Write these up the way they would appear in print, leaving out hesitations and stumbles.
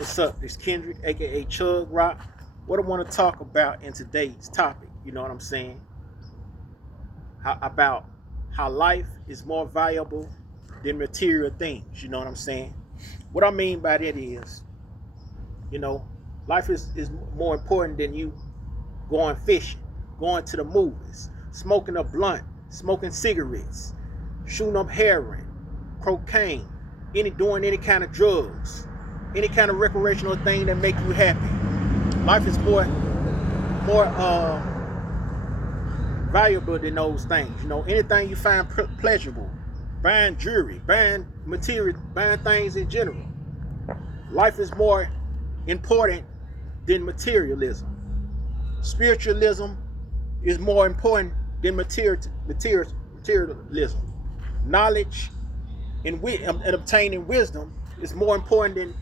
What's up? It's Kendrick, aka Chug Rock. What I want to talk about in today's topic, you know what I'm saying? About how life is more valuable than material things, you know what I'm saying? What I mean by that is, you know, life is more important than you going fishing, going to the movies, smoking a blunt, smoking cigarettes, shooting up heroin, cocaine, doing any kind of drugs, any kind of recreational thing that make you happy. Life is more valuable than those things. You know, anything you find pleasurable, buying jewelry, buying material, buying things in general. Life is more important than materialism. Spiritualism is more important than materialism. Knowledge and obtaining wisdom is more important than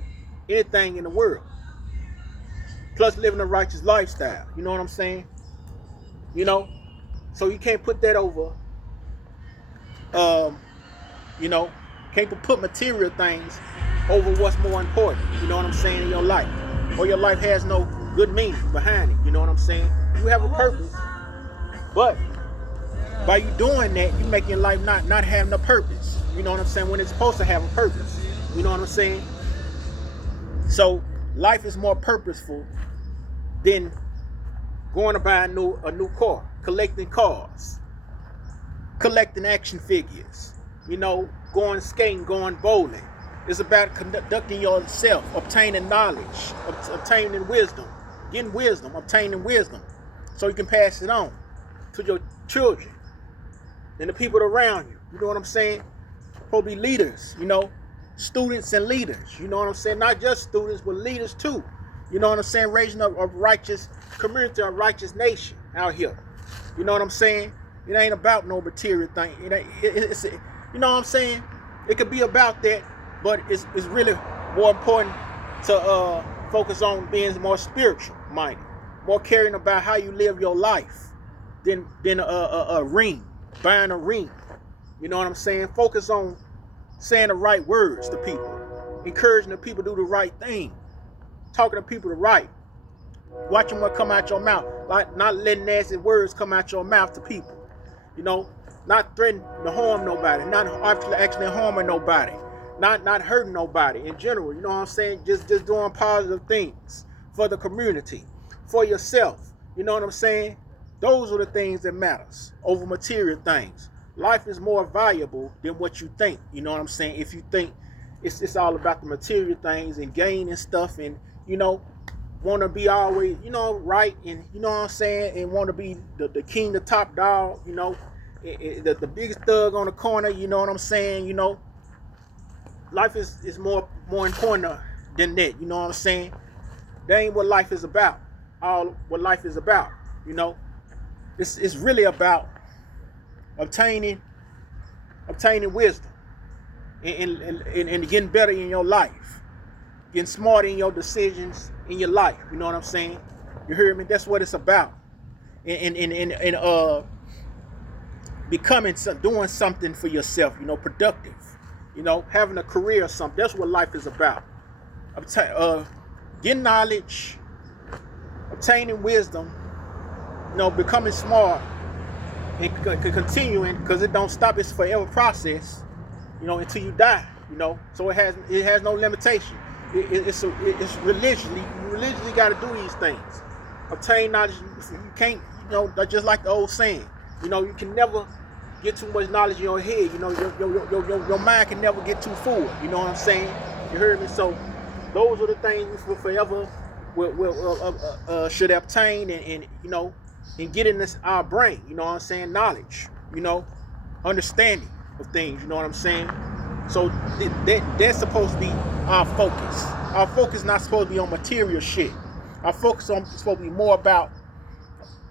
anything in the world. Plus living a righteous lifestyle. You know what I'm saying? You know? So you can't put that over, you know, can't put material things over what's more important. You know what I'm saying, in your life. Or your life has no good meaning behind it. You know what I'm saying? You have a purpose. But by you doing that, you make your life not having a purpose. You know what I'm saying? When it's supposed to have a purpose. You know what I'm saying? So life is more purposeful than going to buy a new car, collecting cars, collecting action figures, you know, going skating, going bowling. It's about conducting yourself, obtaining knowledge, obtaining wisdom, getting wisdom, obtaining wisdom, so you can pass it on to your children and the people around you. You know what I'm saying? Probably leaders, you know, students and leaders. You know what I'm saying? Not just students, but leaders too. You know what I'm saying? Raising up a righteous community, a righteous nation out here. You know what I'm saying? It ain't about no material thing. It's you know what I'm saying? It could be about that, but it's really more important to focus on being more spiritual minded, more caring about how you live your life than a ring, buying a ring. You know what I'm saying? Focus on saying the right words to people, encouraging the people to do the right thing, talking to people the right, watching what come out your mouth, like not letting nasty words come out your mouth to people. You know, not threatening to harm nobody, not actually harming nobody, not hurting nobody in general. You know what I'm saying? Just doing positive things for the community, for yourself. You know what I'm saying? Those are the things that matters over material things. Life is more valuable than what you think. You know what I'm saying? If you think it's all about the material things and gain and stuff, and you know, want to be always, you know, right, and you know what I'm saying, and want to be the king, the top dog, you know, the biggest thug on the corner. You know what I'm saying? You know, life is more important than that. You know what I'm saying? That ain't what life is about. All what life is about. You know, it's really about obtaining wisdom and getting better in your life, getting smarter in your decisions in your life. You know what I'm saying? You hear me? That's what it's about. And becoming doing something for yourself. You know, productive. You know, having a career or something. That's what life is about. Getting knowledge, obtaining wisdom. You know, becoming smart. And continuing, because it don't stop. It's a forever process, you know, until you die. You know, so it has no limitation. It's religiously, you religiously got to do these things. Obtain knowledge. You can't, you know, just like the old saying. You know, you can never get too much knowledge in your head. You know, your mind can never get too full. You know what I'm saying? You heard me? So those are the things we forever should obtain and you know, and get in our brain, you know what I'm saying? Knowledge, you know, understanding of things, you know what I'm saying? So that's supposed to be our focus. Our focus not supposed to be on material shit. Our focus is supposed to be more about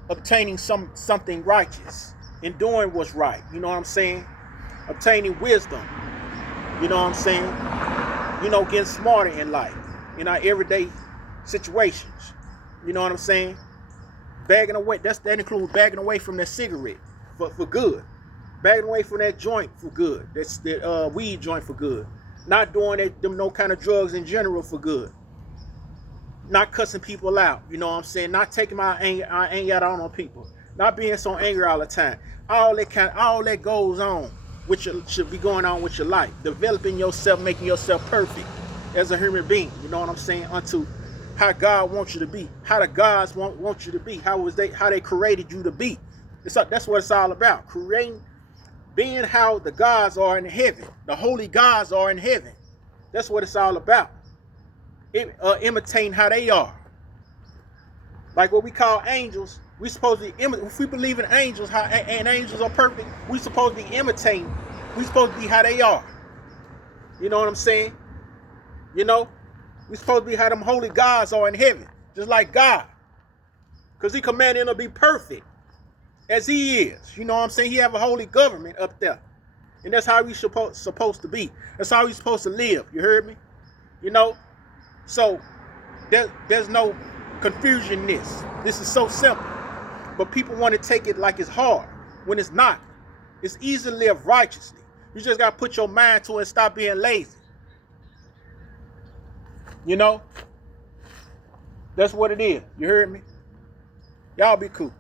obtaining something righteous and doing what's right, you know what I'm saying? Obtaining wisdom, you know what I'm saying? You know, getting smarter in life, in our everyday situations, you know what I'm saying? Bagging away, that includes bagging away from that cigarette for good. Bagging away from that joint for good. That's the weed joint for good. Not doing no kind of drugs in general for good. not cussing people out, you know what I'm saying? Not taking my anger out on people, not being so angry all the time. All that goes on, which should be going on with your life, developing yourself, making yourself perfect as a human being. You know what I'm saying? Unto how God wants you to be, how the gods want you to be, how they created you to be. That's what it's all about. Creating, being how the gods are in heaven, the holy gods are in heaven. That's what it's all about. Imitating how they are. Like what we call angels, we supposed to if we believe in angels, and angels are perfect, we supposed to be imitating. We supposed to be how they are. You know what I'm saying? You know, we supposed to be how them holy gods are in heaven, just like God, because He commanded them to be perfect as He is. You know what I'm saying? He have a holy government up there, and that's how we supposed to be. That's how we supposed to live. You heard me? You know. So there's no confusion in this. This is so simple. But people want to take it like it's hard when it's not. It's easy to live righteously. You just got to put your mind to it and stop being lazy. You know? That's what it is. You heard me? Y'all be cool.